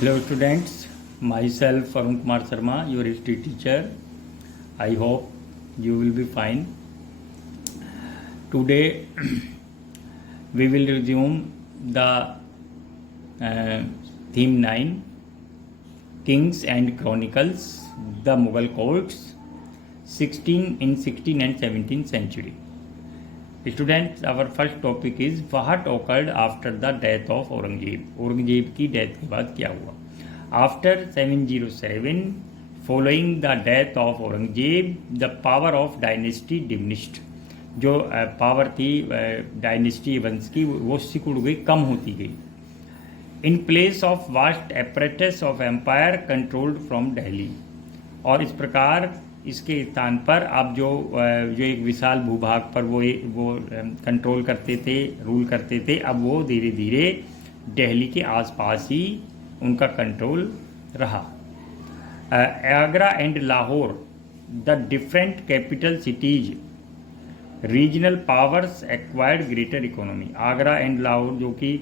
Hello students, myself Arun Kumar Sharma, your history teacher. I hope you will be fine. Today we will resume the theme 9, Kings and Chronicles, the Mughal courts, 16 and 17th century. Students, our first topic is what occurred after the death of Aurangzeb. Aurangzeb की death के बाद क्या हुआ? After 707, following the death of Aurangzeb, the power of dynasty diminished. जो power थी dynasty वंश की वो सिकुड़ गई, कम होती गई. In place of vast apparatus of empire controlled from Delhi. और इस प्रकार इसके स्थान पर अब जो एक विशाल भूभाग पर वो कंट्रोल करते थे, रूल करते थे, अब वो धीरे धीरे दिल्ली के आसपास ही उनका कंट्रोल रहा. Agra and Lahore, the different capital cities, regional powers acquired greater economy. Agra and Lahore जो कि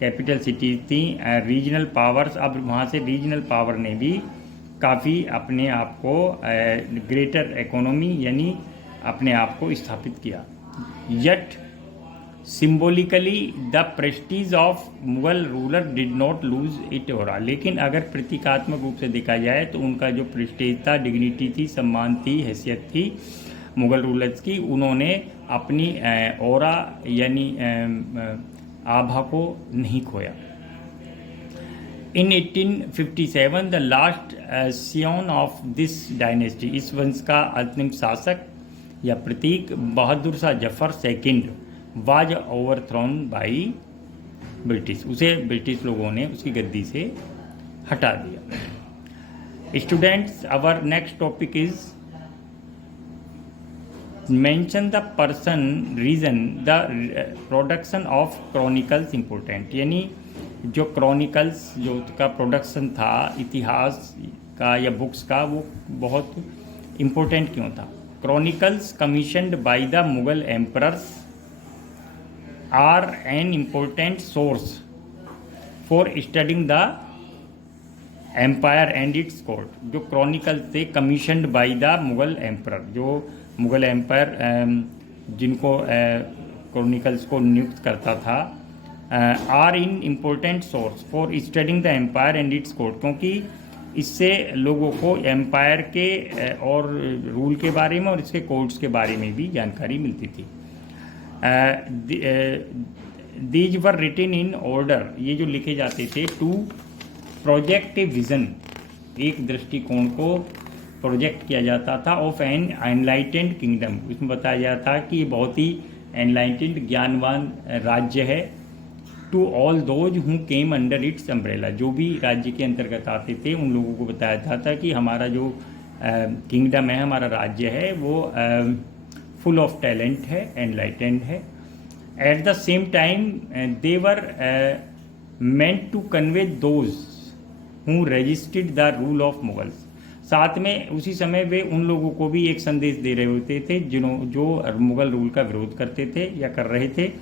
कैपिटल सिटीज थी, रीजनल पावर्स, अब वहाँ से रीजनल पावर ने भी काफ़ी अपने आप को ग्रेटर इकोनॉमी यानी अपने आप को स्थापित किया. Yet symbolically the prestige of Mughal ruler did not lose it aura. लेकिन अगर प्रतीकात्मक रूप से देखा जाए तो उनका जो प्रेस्टीज था, डिग्निटी थी, सम्मान थी, हैसियत थी मुगल रूलर्स की, उन्होंने अपनी ओरा यानी आभा को नहीं खोया. In 1857, the last scion of this dynasty, इस वंश का अंतिम शासक या प्रतीक Bahadur Shah Zafar second was overthrown by British. उसे ब्रिटिश लोगों ने उसकी गद्दी से हटा दिया. Students, our next topic is mention the person reason the production of chronicles important. यानी जो क्रॉनिकल्स जो का प्रोडक्शन था इतिहास का या बुक्स का, वो बहुत इम्पोर्टेंट क्यों था? Chronicles commissioned by the Mughal emperors are an important source for studying the empire and its court. जो क्रॉनिकल्स थे commissioned by the Mughal emperor, जो मुगल एम्पायर जिनको क्रॉनिकल्स को नियुक्त करता था, are in important source for studying the empire and its court. क्योंकि इससे लोगों को एम्पायर के और रूल के बारे में और इसके कोर्ट्स के बारे में भी जानकारी मिलती थी. These were written in order, ये जो लिखे जाते थे, टू प्रोजेक्ट ए विजन, एक दृष्टिकोण को प्रोजेक्ट किया जाता था, ऑफ एन एनलाइटेंड किंगडम. इसमें बताया जाता था कि ये बहुत ही एनलाइटेंड ज्ञानवान राज्य है. To all those who came under its umbrella, जो भी राज्य के अंतर्गत आते थे उन लोगों को बताया जाता था कि हमारा जो किंगडम है, हमारा राज्य है, वो फुल ऑफ टैलेंट है, एनलाइटेंड है. At the same time they were meant to convey those who registered the rule of Mughals. साथ में उसी समय वे उन लोगों को भी एक संदेश दे रहे होते थे जो मुगल रूल का विरोध करते थे या कर रहे थे.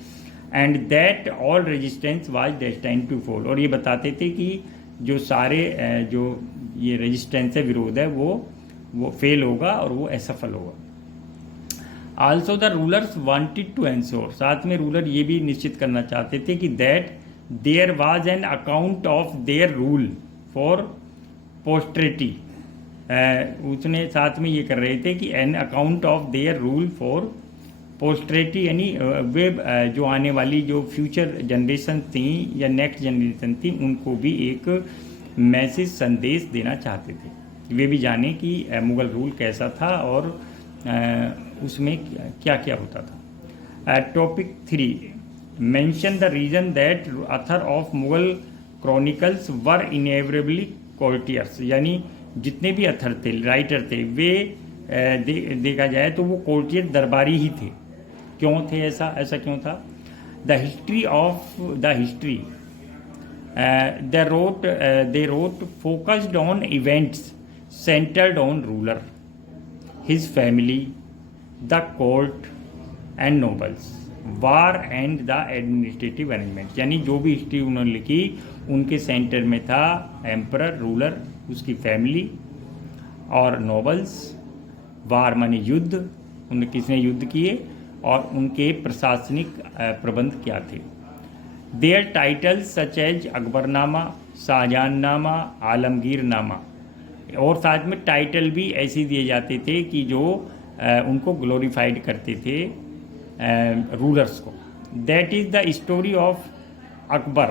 And that all resistance was destined to fall, और ये बताते थे कि जो सारे जो ये रेजिस्टेंस है, विरोध है, वो फेल होगा और वो असफल होगा. Also the rulers wanted to ensure, साथ में रूलर ये भी निश्चित करना चाहते थे कि that there was an account of their rule for posterity. उसने साथ में ये कर रहे थे कि an account of their rule for posterity, यानी वे जो आने वाली जो फ्यूचर जनरेशन थी या नेक्स्ट जनरेशन थी उनको भी एक मैसेज संदेश देना चाहते थे. वे भी जाने कि मुगल रूल कैसा था और उसमें क्या क्या होता था. Topic 3, mention the reason that author of Mughal chronicles were invariably courtiers. यानी जितने भी अथर थे, राइटर थे, वे देखा जाए तो वो कोर्टियर दरबारी ही थे. क्यों थे ऐसा क्यों था? The history of the history they wrote focused on events centred on ruler, his family, the court and nobles, war and the administrative arrangement. यानी जो भी हिस्ट्री उन्होंने लिखी उनके सेंटर में था एम्परर, रूलर, उसकी फैमिली और नोबल्स। वार माने युद्ध, उन किसने युद्ध किए और उनके प्रशासनिक प्रबंध क्या थे। Their titles such as Akbarnama, Shahjahannama, Alamgirnama, और साथ में टाइटल भी ऐसे दिए जाते थे कि जो उनको ग्लोरीफाइड करते थे रूलर्स को। That is the story of Akbar,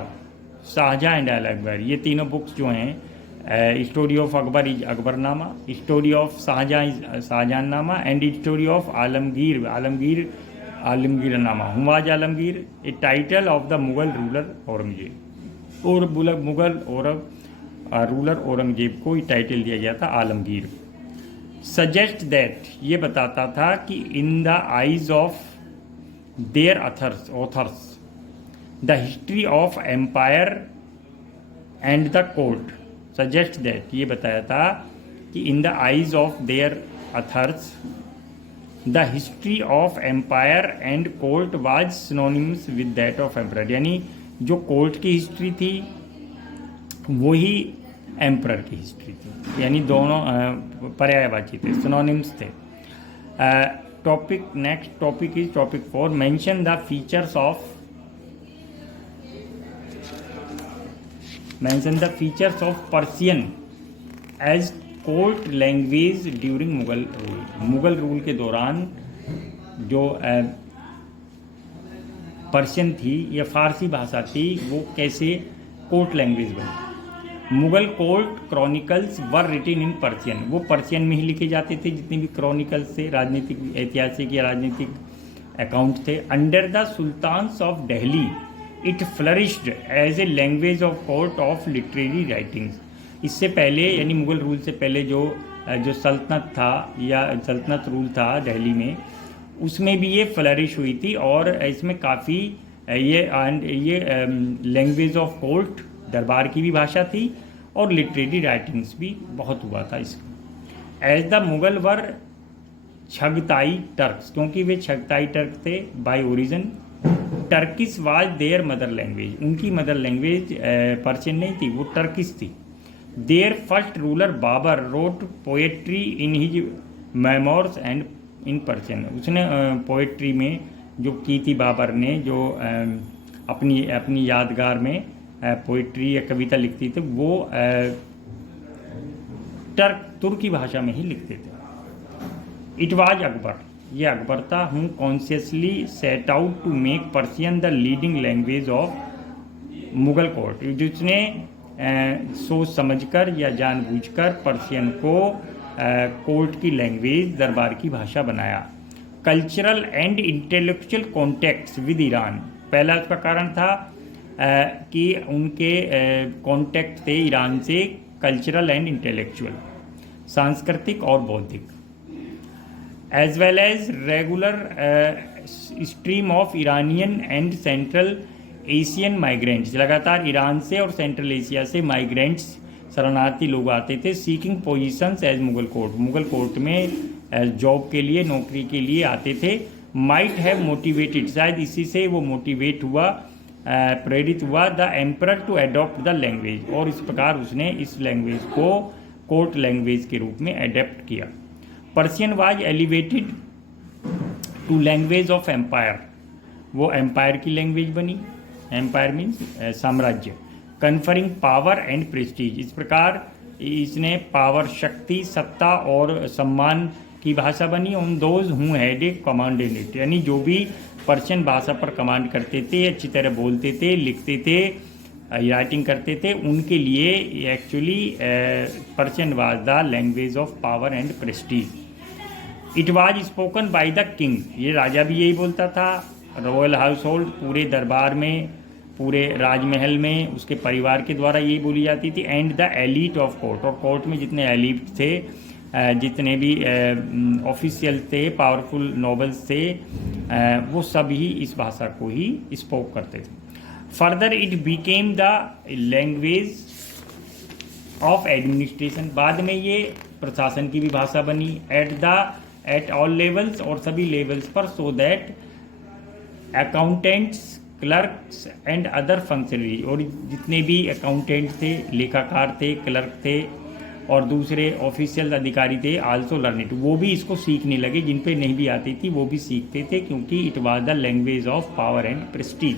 Shah Jahan and Al Akbar. ये तीनों बुक्स जो हैं, story of Akbar is Akbarnama, story of Shah Jahan is Shahjahannama and story of Alamgirnama. Humayun Alamgir, a title of the Mughal ruler Aurangzeb, और मुगल रूलर औरंगजेब को ये टाइटल दिया गया था आलमगीर। सजेस्ट दैट, ये बताता था कि in the eyes of their authors the history of empire and the court. Suggest that, ये बताया था कि in the eyes of their authors the history of empire and court was synonyms with that of emperor. यानी जो court की history थी वही emperor की हिस्ट्री थी, यानी दोनों पर्यायवाची थे, सिनोनिम्स थे। Topic, next topic is topic 4, mention the features of Persian as court language during Mughal rule. Mughal rule के दौरान जो पर्शियन थी या फारसी भाषा थी वो कैसे कोर्ट लैंग्वेज बनी। Mughal court chronicles were written in Persian, वो पर्शियन में ही लिखे जाते थे जितने भी क्रॉनिकल्स थे, राजनीतिक, ऐतिहासिक या राजनीतिक अकाउंट थे। Under the sultans of Delhi it flourished as a language of court of literary writings. इससे पहले यानी मुगल रूल से पहले जो सल्तनत था या सल्तनत रूल था दिल्ली में, उसमें भी ये फ्लरिश हुई थी और इसमें काफ़ी ये लैंग्वेज ऑफ कोर्ट, दरबार की भी भाषा थी और लिटरेरी राइटिंग्स भी बहुत हुआ था इसमें। As the Mughal were Chagatai Turks, क्योंकि वे छगताई टर्क थे by origin. Turkish was their mother language, उनकी मदर लैंग्वेज पर्शियन नहीं थी, वो टर्किश थी। Their first ruler Babur wrote poetry in his memoirs and in Persian. उसने पोएट्री में जो की थी बाबर ने, जो अपनी यादगार में पोइट्री या कविता लिखती थे, वो तुर्की भाषा में ही लिखते थे। इट वाज अकबर, ये अकबर था, who consciously set out to make Persian the leading language of Mughal court, जिसने सोच समझकर या जानबूझकर पर्शियन को कोर्ट की लैंग्वेज, दरबार की भाषा बनाया। Cultural and intellectual contacts with Iran, पहला उसका कारण था कि उनके कॉन्टैक्ट थे ईरान से, कल्चरल एंड इंटेलेक्चुअल, सांस्कृतिक और बौद्धिक। As well as regular stream of Iranian and central Asian migrants, लगातार ईरान से और सेंट्रल एशिया से माइग्रेंट्स, शरणार्थी लोग आते थे। Seeking positions as Mughal court, Mughal court में जॉब के लिए, नौकरी के लिए आते थे। माइट हैव मोटिवेटेड, शायद इसी से वो मोटिवेट हुआ, प्रेरित हुआ, the emperor to adopt the language, और इस प्रकार उसने इस लैंग्वेज को कोर्ट लैंग्वेज के रूप में एडेप्ट किया। Persian was elevated to language of empire, वो एम्पायर की लैंग्वेज बनी। एम्पायर मीन्स साम्राज्य। कन्फरिंग पावर एंड प्रेस्टीज, इस प्रकार इसने पावर, शक्ति, सत्ता और सम्मान की भाषा बनी। On those who had a command in it, यानी जो भी पर्शियन भाषा पर कमांड करते थे, अच्छी तरह बोलते थे, लिखते थे, राइटिंग करते थे, उनके लिए actually Persian was the language of power and Prestige. It was spoken by the king, ये राजा भी यही बोलता था। रॉयल हाउस होल्ड, पूरे दरबार में, पूरे राजमहल में उसके परिवार के द्वारा यही बोली जाती थी। And the elite of court, और कोर्ट में जितने एलीट थे, जितने भी ऑफिशियल थे, पावरफुल नोबल्स थे, वो सब ही इस भाषा को ही स्पोक करते थे। Further it became the language of administration, बाद में ये प्रशासन की भी भाषा बनी। एट ऑल लेवल्स, और सभी लेवल्स पर, so that accountants clerks and other functionary, और जितने भी अकाउंटेंट थे, लेखाकार थे, क्लर्क थे और दूसरे ऑफिशियल अधिकारी थे, आल्सो लर्न इट, वो भी इसको सीखने लगे। जिन पे नहीं भी आती थी वो भी सीखते थे, क्योंकि it was the language of power and Prestige.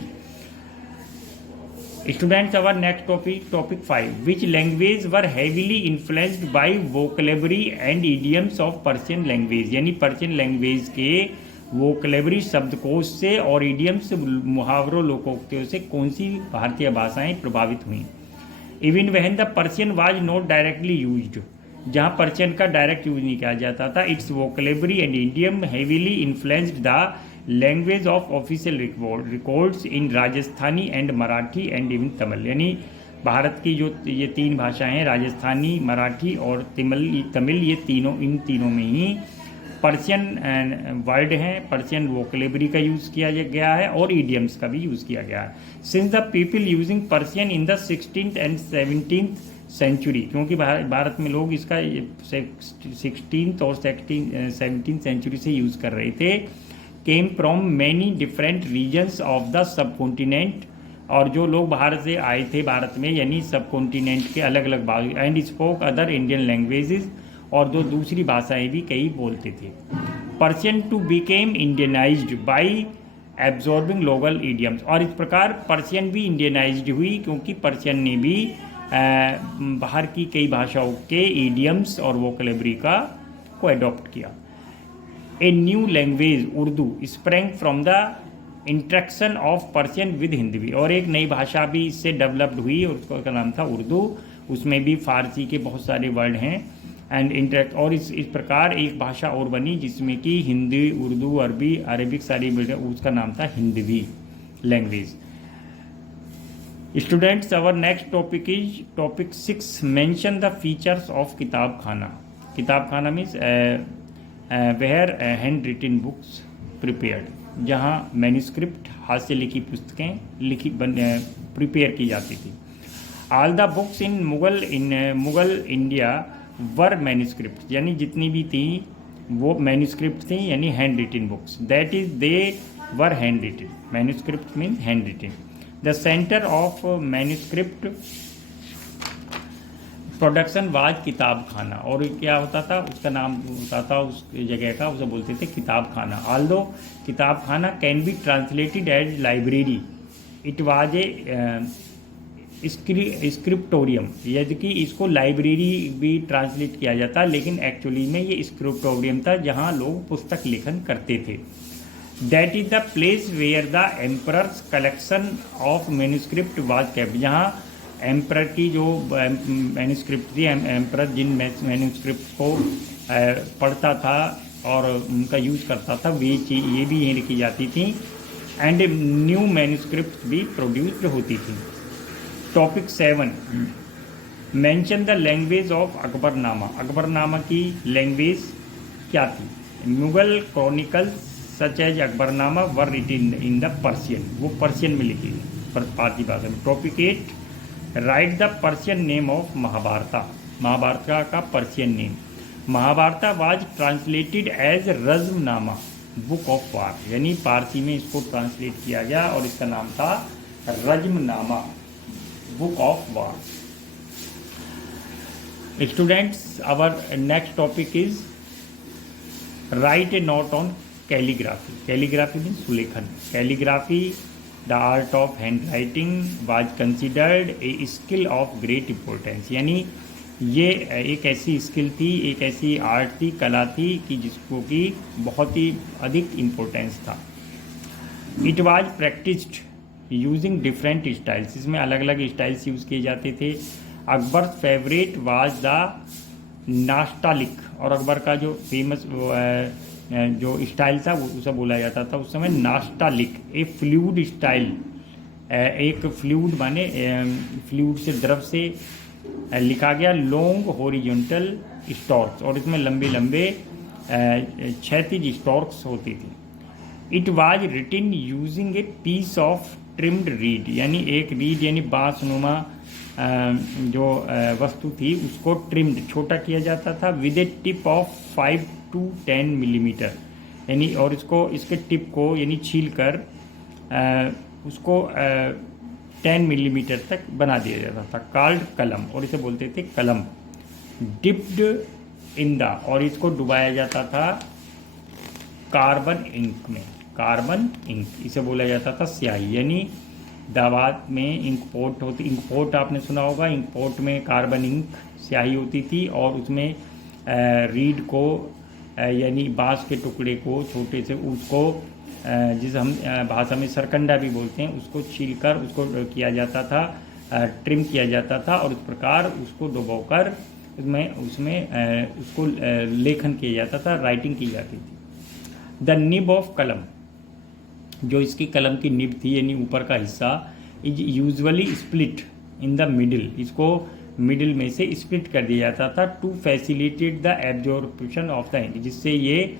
Students, our next topic 5, which language were heavily influenced by vocabulary and idioms of Persian language, यानी पर्शियन लैंग्वेज के वोकैबुलरी शब्दकोश से और इडियम्स मुहावरों लोकोक्तियों से कौन सी भारतीय भाषाएं प्रभावित हुई। Even when the Persian was not directly used, जहाँ पर्शियन का डायरेक्ट यूज नहीं किया जाता था, it's vocabulary and idiom heavily influenced the language of official records in Rajasthani and Marathi and even Tamil, यानी भारत की जो ये 3 भाषाएं हैं, राजस्थानी, मराठी और तमिल, ये तीनों, इन तीनों में ही पर्शियन वर्ड हैं, पर्शियन वोकैबुलरी का यूज़ किया गया है और ईडियम्स का भी यूज़ किया गया है। Since the people using Persian in the 16th and 17th century, क्योंकि भारत में लोग इसका 16th और 17th सेंचुरी से यूज़ कर रहे थे, came from many different regions of the subcontinent, और जो लोग बाहर से आए थे भारत में, यानी सब कॉन्टिनेंट के अलग अलग भाग, and spoke other Indian languages, और दो दूसरी भाषाएं भी कई बोलते थे। Persian too became Indianised by absorbing local idioms, और इस प्रकार पर्शियन भी इंडियनाइज्ड हुई, क्योंकि पर्शियन ने भी बाहर की कई भाषाओं के इडियम्स और वोकैबुलरी को एडॉप्ट किया। A new language Urdu sprang from the interaction of Persian with Hindi, और एक नई भाषा भी इससे डेवलप्ड हुई, और उसका नाम था उर्दू। उसमें भी फारसी के बहुत सारे वर्ड हैं एंड इंटरेक्ट, और इस प्रकार एक भाषा और बनी जिसमें कि हिंदी, उर्दू, अरबी, अरेबिक सारी, उसका नाम था Hindavi language. Students, our next topic is topic 6, mention the features of kitab khana. Kitab khana means where hand written books prepared, जहाँ मैन्यूस्क्रिप्ट, हाथ से लिखी पुस्तकें प्रिपेयर की जाती थी। All the books in Mughal India were manuscript, यानी जितनी भी थी वो मैन्यूस्क्रिप्ट थी, यानी hand written books, that is they were hand written, manuscript means hand written. The centre of manuscript production was किताब खाना, और क्या होता था, उसका नाम होता था उस जगह का, उसे बोलते थे किताब खाना। Although kitab khana can be translated as library, it was a scriptorium, यदि कि इसको लाइब्रेरी भी ट्रांसलेट किया जाता, लेकिन एक्चुअली में ये स्क्रिप्टोरियम था जहाँ लोग पुस्तक लेखन करते थे। That is the place where the emperor's collection of manuscript was kept, जहाँ एम्परर की जो मैन्यूस्क्रिप्ट थी, एम्परर जिन मैन्यूस्क्रिप्ट को पढ़ता था और उनका यूज़ करता था, ये भी यहीं लिखी जाती थी, एंड न्यू मैन्यूस्क्रिप्ट भी प्रोड्यूस्ड होती थी। Topic 7, mention the language of Akbarnama. Akbarnama की लैंग्वेज क्या थी? Mughal chronicles such as Akbarnama were written in the Persian, वो पर्शियन में लिखी गई, पारसी भाषा में। Topic 8, write the Persian name of Mahabharata. Mahabharata का Persian name, Mahabharata was translated as Razmnama, book of war, यानी पारसी में इसको ट्रांसलेट किया गया और इसका नाम था Razmnama, book of war. Students, our next topic is write a note on calligraphy. Calligraphy means सुलेखन। Calligraphy, the art of hand writing, was considered a skill of great importance, यानी ये एक ऐसी स्किल थी, एक ऐसी आर्ट थी, कला थी कि जिसको कि बहुत ही अधिक इम्पोर्टेंस था। It was practised using different styles, इसमें अलग अलग स्टाइल्स यूज़ किए जाते थे। Akbar favourite was the Nastaliq, और अकबर का जो फेमस जो स्टाइल था वो उसे बोला जाता था उस समय नाश्तालिक, ए फ्लूइड स्टाइल, एक फ्लूइड माने फ्लूइड से, द्रव से लिखा गया, लॉन्ग हॉरिजॉन्टल स्टॉर्क्स, और इसमें लंबे लंबे क्षैतिज स्टॉर्क्स होती थी। It was written using a piece of trimmed reed, यानी एक रीड यानी बांसनुमा जो वस्तु थी उसको ट्रिम्ड, छोटा किया जाता था, with A tip of 5 to 10 millimetre, यानी और इसको इसके टिप को यानी छील कर उसको 10 मिलीमीटर तक बना दिया जाता था, कॉल्ड कलम, और इसे बोलते थे कलम। डिप्ड इन द, और इसको डुबाया जाता था कार्बन इंक में, कार्बन इंक, इसे बोला जाता था स्याही। यानी दावात में इंक पोट होती, इंक पोट आपने सुना होगा, इंक पोट में कार्बन इंक स्याही होती थी, और उसमें रीड को यानी बांस के टुकड़े को छोटे से उसको जिसे हम भाषा में सरकंडा भी बोलते हैं, उसको छीलकर उसको किया जाता था, ट्रिम किया जाता था, और इस प्रकार उसको डुबोकर उसमें उसको लेखन किया जाता था, राइटिंग की जाती थी। द निब ऑफ कलम, जो इसकी कलम की निब थी यानी ऊपर का हिस्सा, is usually split in the middle, इसको मिडिल में से स्प्लिट कर दिया जाता था, to facilitate the absorption of the ink, जिससे ये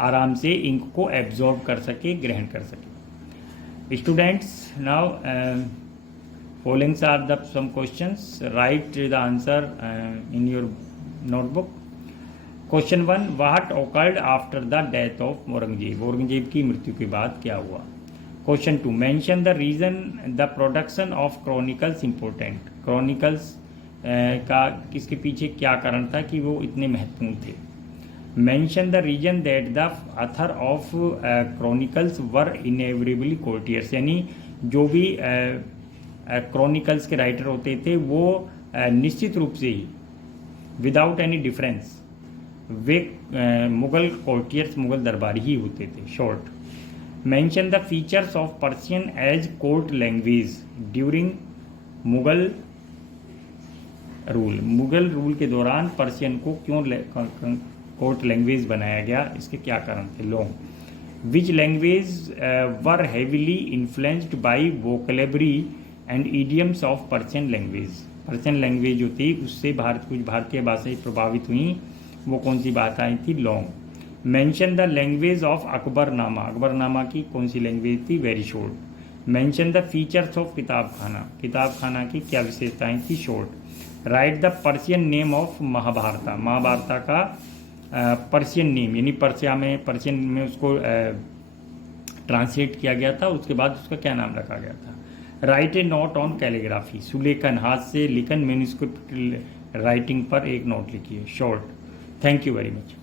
आराम से इंक को एब्जॉर्ब कर सके, ग्रहण कर सके। Students, now followings are the some questions, write the answer in your notebook. Question 1, what occurred after the death of Aurangzeb, Aurangzeb की मृत्यु के बाद क्या हुआ। Question 2, mention the reason the production of chronicles important, chronicles का किसके पीछे क्या कारण था कि वो इतने महत्वपूर्ण थे। Mention the reason that the author of chronicles were invariably courtiers, यानी जो भी क्रॉनिकल्स के राइटर होते थे वो निश्चित रूप से ही without any difference they Mughal courtiers, Mughal दरबारी ही होते थे। Short, mention the features of Persian as court language during Mughal rule, Mughal rule के दौरान पर्शियन को क्यों कोर्ट लैंग्वेज बनाया गया, इसके क्या कारण थे। Long, which language were heavily influenced by vocabulary and idioms of Persian language, Persian language जो थी उससे कुछ भारतीय भाषाएं प्रभावित हुई, वो कौन सी भाषाएं थी। Long, mention the language of Akbarnama, Akbarnama की कौन सी लैंग्वेज थी। Very short, mention the features of kitab khana, kitab khana की क्या विशेषताएं थी। Short, write the Persian name of Mahabharata, Mahabharata का पर्शियन नेम, यानी पर्शियन में उसको ट्रांसलेट किया गया था, उसके बाद उसका क्या नाम रखा गया था। Write a note on calligraphy, सुलेखन, हाथ से लिखन मैन्युस्क्रिप्ट राइटिंग पर एक नोट लिखिए। Short, thank you very much.